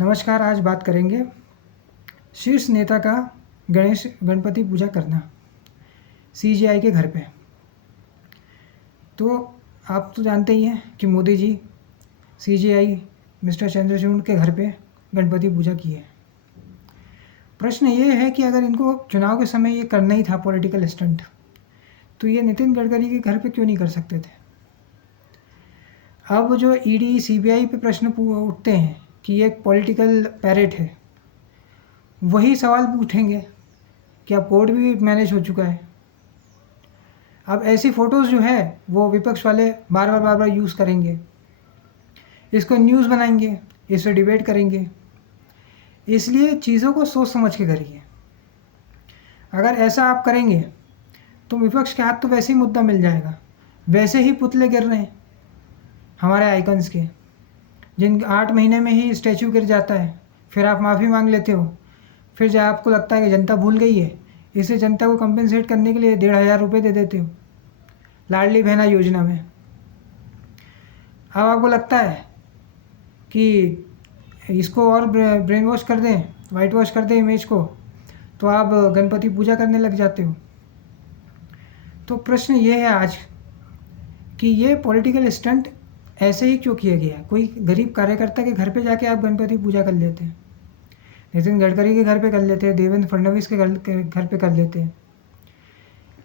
नमस्कार। आज बात करेंगे शीर्ष नेता का गणपति पूजा करना सीजेआई के घर पे। तो आप तो जानते ही हैं कि मोदी जी सीजेआई मिस्टर चंद्रचूड़ के घर पे गणपति पूजा की है। प्रश्न ये है कि अगर इनको चुनाव के समय ये करना ही था पॉलिटिकल स्टंट, तो ये नितिन गडकरी के घर पे क्यों नहीं कर सकते थे। अब जो ईडी सीबीआई पे प्रश्न उठते हैं कि ये एक पॉलिटिकल पैरेट है, वही सवाल पूछेंगे कि अब कोर्ट भी मैनेज हो चुका है। अब ऐसी फ़ोटोज़ जो है वो विपक्ष वाले बार बार यूज़ करेंगे, इसको न्यूज़ बनाएंगे, इससे डिबेट करेंगे। इसलिए चीज़ों को सोच समझ के करिए। अगर ऐसा आप करेंगे तो विपक्ष के हाथ तो वैसे ही मुद्दा मिल जाएगा। वैसे ही पुतले गिर रहे हैं हमारे आइकन्स के, जिन 8 महीने में ही स्टैचू गिर जाता है, फिर आप माफ़ी मांग लेते हो। फिर जब आपको लगता है कि जनता भूल गई है, इसे जनता को कंपेंसेट करने के लिए 1,500 रुपये दे देते हो लाडली बहना योजना में। अब आपको लगता है कि इसको और ब्रेन वॉश कर दें, वाइट वॉश कर दें इमेज को, तो आप गणपति पूजा करने लग जाते हो। तो प्रश्न ये है आज कि ये पॉलिटिकल स्टंट ऐसे ही क्यों किया गया। कोई गरीब कार्यकर्ता के घर पे जाके आप गणपति पूजा कर लेते हैं, नितिन गडकरी के घर पे कर लेते हैं, देवेंद्र फडणवीस के घर पे कर लेते हैं,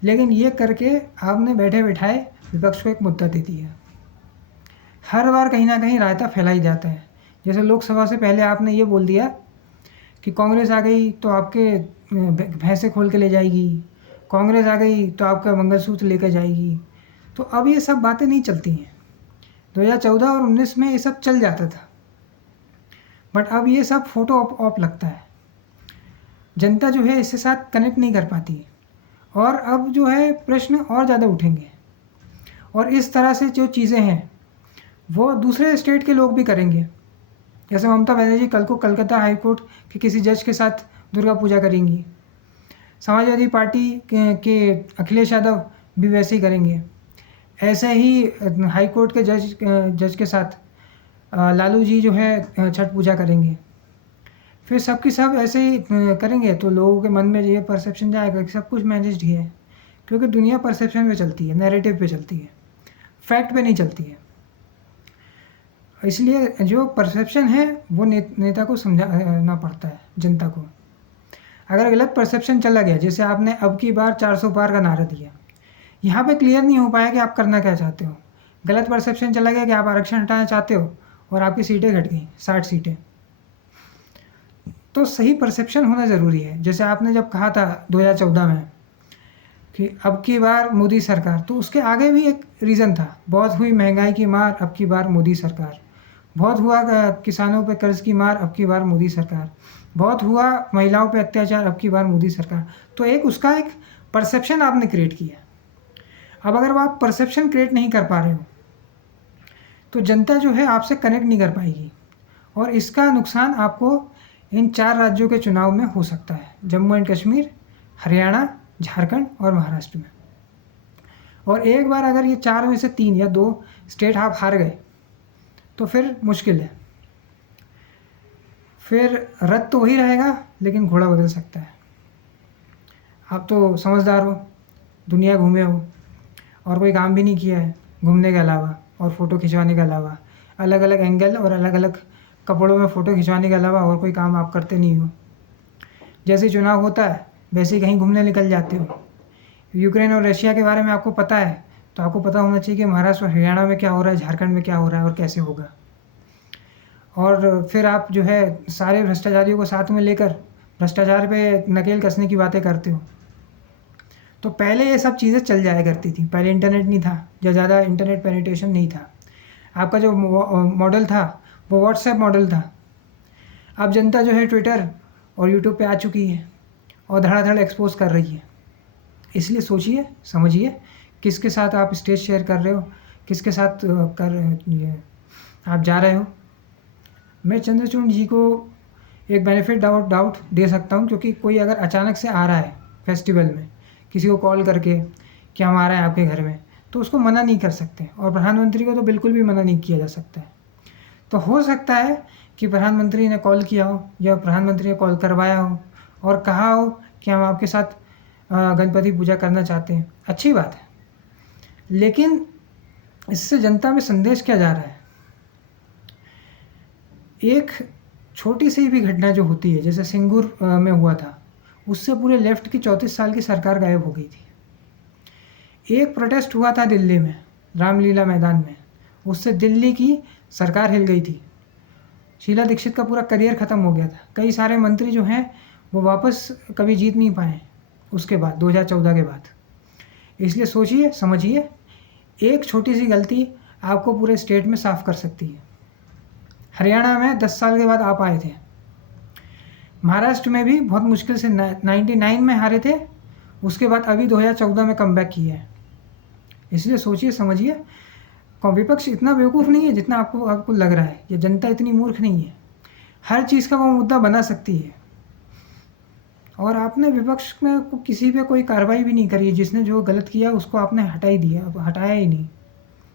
लेकिन ये करके आपने बैठे बैठाए विपक्ष को एक मुद्दा दे दिया। हर बार कहीं ना कहीं रायता फैला ही जाता है। जैसे लोकसभा से पहले आपने ये बोल दिया कि कांग्रेस आ गई तो आपके भैंसे खोल के ले जाएगी, कांग्रेस आ गई तो आपका मंगलसूत्र लेकर जाएगी। तो अब ये सब बातें नहीं चलती हैं। 2014 और 19 में ये सब चल जाता था, बट अब ये सब फोटो ऑप लगता है। जनता जो है इसके साथ कनेक्ट नहीं कर पाती, और अब जो है प्रश्न और ज़्यादा उठेंगे, और इस तरह से जो चीज़ें हैं वो दूसरे स्टेट के लोग भी करेंगे। जैसे ममता बनर्जी कल को कलकत्ता हाई कोर्ट के किसी जज के साथ दुर्गा पूजा करेंगी, समाजवादी पार्टी के अखिलेश यादव भी वैसे ही करेंगे। ऐसे ही हाई कोर्ट के जज के साथ लालू जी जो है छठ पूजा करेंगे। फिर सबकी सब ऐसे ही करेंगे तो लोगों के मन में ये परसेप्शन जाएगा कि सब कुछ मैनेज्ड ही है, क्योंकि दुनिया परसेप्शन पे चलती है, नैरेटिव पे चलती है, फैक्ट पे नहीं चलती है। इसलिए जो परसेप्शन है वो नेता को समझाना पड़ता है जनता को। अगर गलत परसेप्शन चला गया, जैसे आपने अब की बार 400 पार का नारा दिया, यहाँ पे क्लियर नहीं हो पाया कि आप करना क्या चाहते हो। गलत परसेप्शन चला गया कि आप आरक्षण हटाना चाहते हो और आपकी सीटें घट गई 60 सीटें। तो सही परसेप्शन होना ज़रूरी है। जैसे आपने जब कहा था 2014 में कि अब की बार मोदी सरकार, तो उसके आगे भी एक रीज़न था। बहुत हुई महंगाई की मार, अब की बार मोदी सरकार। बहुत हुआ किसानों पे कर्ज की मार, अब की बार मोदी सरकार। बहुत हुआ महिलाओं पे अत्याचार, अब की बार मोदी सरकार। तो एक उसका एक परसेप्शन आपने क्रिएट किया। अब अगर आप परसेप्शन क्रिएट नहीं कर पा रहे हो तो जनता जो है आपसे कनेक्ट नहीं कर पाएगी, और इसका नुकसान आपको इन 4 राज्यों के चुनाव में हो सकता है, जम्मू एंड कश्मीर, हरियाणा, झारखंड और महाराष्ट्र में। और एक बार अगर ये 4 में से 3 या 2 स्टेट आप हार गए तो फिर मुश्किल है। फिर रथ तो वही रहेगा, लेकिन घोड़ा बदल सकता है। आप तो समझदार हो, दुनिया घूमे हो और कोई काम भी नहीं किया है घूमने के अलावा और फ़ोटो खिंचवाने के अलावा, अलग अलग एंगल और अलग अलग कपड़ों में फ़ोटो खिंचवाने के अलावा और कोई काम आप करते नहीं हो। जैसे चुनाव होता है वैसे ही कहीं घूमने निकल जाते हो। यूक्रेन और रशिया के बारे में आपको पता है, तो आपको पता होना चाहिए कि महाराष्ट्र और हरियाणा में क्या हो रहा है, झारखंड में क्या हो रहा है और कैसे होगा। और फिर आप जो है सारे भ्रष्टाचारियों को साथ में लेकर भ्रष्टाचार पे नकेल कसने की बातें करते हो। तो पहले ये सब चीज़ें चल जाया करती थी, पहले इंटरनेट नहीं था, या ज़्यादा इंटरनेट पेनिट्रेशन नहीं था। आपका जो मॉडल था वो व्हाट्सएप मॉडल था। अब जनता जो है ट्विटर और यूट्यूब पे आ चुकी है और धड़ाधड़ एक्सपोज कर रही है। इसलिए सोचिए समझिए किसके साथ आप स्टेज शेयर कर रहे हो, किसके साथ आप जा रहे हो। मैं चंद्रचूड़ जी को एक बेनिफिट डाउट दे सकता हूँ, क्योंकि कोई अगर अचानक से आ रहा है फेस्टिवल में किसी को कॉल करके कि हम आ रहे हैं आपके घर में, तो उसको मना नहीं कर सकते, और प्रधानमंत्री को तो बिल्कुल भी मना नहीं किया जा सकता है। तो हो सकता है कि प्रधानमंत्री ने कॉल किया हो या प्रधानमंत्री ने कॉल करवाया हो और कहा हो कि हम आपके साथ गणपति पूजा करना चाहते हैं, अच्छी बात है। लेकिन इससे जनता में संदेश क्या जा रहा है? एक छोटी सी भी घटना जो होती है, जैसे सिंगूर में हुआ था, उससे पूरे लेफ्ट की 34 साल की सरकार गायब हो गई थी। एक प्रोटेस्ट हुआ था दिल्ली में, रामलीला मैदान में, उससे दिल्ली की सरकार हिल गई थी। शीला दीक्षित का पूरा करियर ख़त्म हो गया था। कई सारे मंत्री जो हैं वो वापस कभी जीत नहीं पाए उसके बाद, 2014 के बाद। इसलिए सोचिए समझिए, एक छोटी सी गलती आपको पूरे स्टेट में साफ कर सकती है। हरियाणा में 10 साल के बाद आप आए थे। महाराष्ट्र में भी बहुत मुश्किल से 99 में हारे थे, उसके बाद अभी 2014 में कमबैक किया है। इसलिए सोचिए समझिए, विपक्ष इतना बेवकूफ़ नहीं है जितना आपको लग रहा है, या जनता इतनी मूर्ख नहीं है। हर चीज़ का वो मुद्दा बना सकती है। और आपने विपक्ष में किसी पे कोई कार्रवाई भी नहीं करी है। जिसने जो गलत किया उसको आपने हटा ही दिया, हटाया ही नहीं,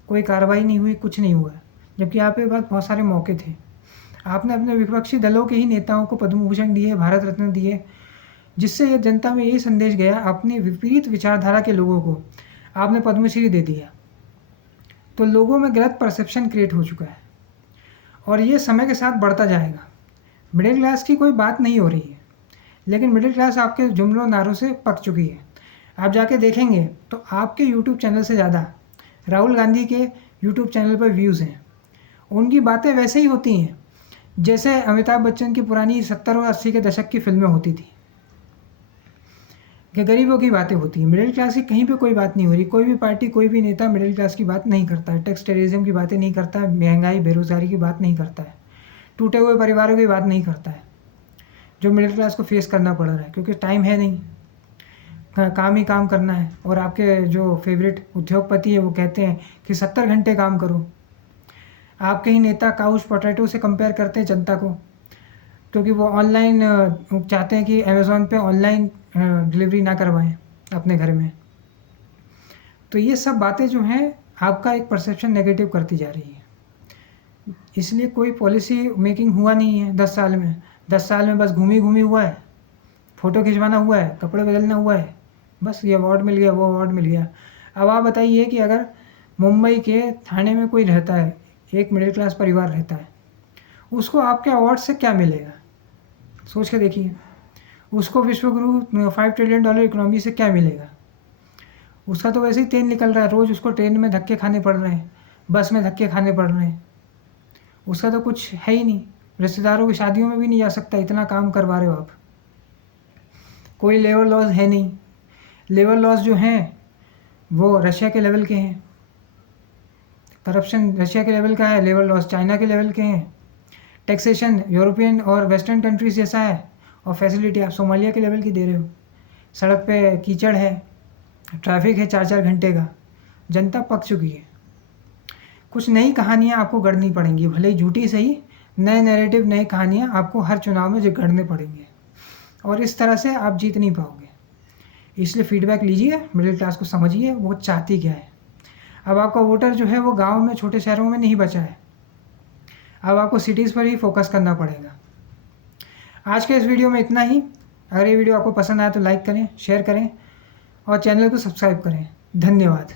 कोई कार्रवाई नहीं हुई, कुछ नहीं हुआ, जबकि आप के पास बहुत सारे मौके थे। आपने अपने विपक्षी दलों के ही नेताओं को पद्म भूषण दिए, भारत रत्न दिए, जिससे ये जनता में यही संदेश गया, अपनी विपरीत विचारधारा के लोगों को आपने पद्मश्री दे दिया। तो लोगों में गलत परसेप्शन क्रिएट हो चुका है और ये समय के साथ बढ़ता जाएगा। मिडिल क्लास की कोई बात नहीं हो रही है, लेकिन मिडिल क्लास आपके जुमलों नारों से पक चुकी है। आप जाके देखेंगे तो आपके यूट्यूब चैनल से ज़्यादा राहुल गांधी के यूट्यूब चैनल पर व्यूज़ हैं। उनकी बातें वैसे ही होती हैं जैसे अमिताभ बच्चन की पुरानी 70 और 80 के दशक की फिल्में होती थी, कि गरीबों की बातें होती हैं। मिडिल क्लास की कहीं पे कोई बात नहीं हो रही। कोई भी पार्टी, कोई भी नेता मिडिल क्लास की बात नहीं करता है, टैक्स टेररिज्म की बातें नहीं करता है, महंगाई बेरोज़गारी की बात नहीं करता है, टूटे हुए परिवारों की बात नहीं करता है, जो मिडिल क्लास को फेस करना पड़ रहा है, क्योंकि टाइम है नहीं, काम ही काम करना है। और आपके जो फेवरेट उद्योगपति है वो कहते हैं कि 70 घंटे काम करो। आपके ही नेता काउच पोटैटो से कंपेयर करते हैं जनता को, क्योंकि वो ऑनलाइन चाहते हैं कि अमेज़ॉन पे ऑनलाइन डिलीवरी ना करवाएं अपने घर में। तो ये सब बातें जो हैं आपका एक परसेप्शन नेगेटिव करती जा रही है। इसलिए कोई पॉलिसी मेकिंग हुआ नहीं है 10 साल में। 10 साल में बस घूमी हुआ है, फ़ोटो खिंचवाना हुआ है, कपड़े बदलना हुआ है, बस ये अवार्ड मिल गया, वो अवार्ड मिल गया। अब आप बताइए कि अगर मुंबई के थाने में कोई रहता है, एक मिडिल क्लास परिवार रहता है, उसको आपके अवार्ड से क्या मिलेगा? सोच के देखिए। उसको विश्वगुरु 5 ट्रिलियन डॉलर इकोनॉमी से क्या मिलेगा? उसका तो वैसे ही तेल निकल रहा है, रोज़ उसको ट्रेन में धक्के खाने पड़ रहे हैं, बस में धक्के खाने पड़ रहे हैं। उसका तो कुछ है ही नहीं, रिश्तेदारों की शादियों में भी नहीं जा सकता, इतना काम करवा रहे हो आप। कोई लेबर लॉज है नहीं। लेबर लॉज जो हैं वो रशिया के लेवल के हैं। करप्शन रशिया के लेवल का है, लेबर लॉज चाइना के लेवल के हैं। टैक्सेशन यूरोपियन और वेस्टर्न कंट्रीज जैसा है, और फैसिलिटी आप सोमालिया के लेवल की दे रहे हो। सड़क पे कीचड़ है, ट्रैफिक है 4-4 घंटे का। जनता पक चुकी है। कुछ नई कहानियाँ आपको गढ़नी पड़ेंगी, भले ही झूठी सही, नए नैरेटिव, नई कहानियाँ आपको हर चुनाव में जो गढ़ने पड़ेंगे, और इस तरह से आप जीत नहीं पाओगे। इसलिए फीडबैक लीजिए, मिडिल क्लास को समझिए वो चाहती क्या है। अब आपका वोटर जो है वो गाँव में, छोटे शहरों में नहीं बचा है। अब आपको सिटीज़ पर ही फोकस करना पड़ेगा। आज के इस वीडियो में इतना ही। अगर ये वीडियो आपको पसंद आया तो लाइक करें, शेयर करें और चैनल को सब्सक्राइब करें। धन्यवाद।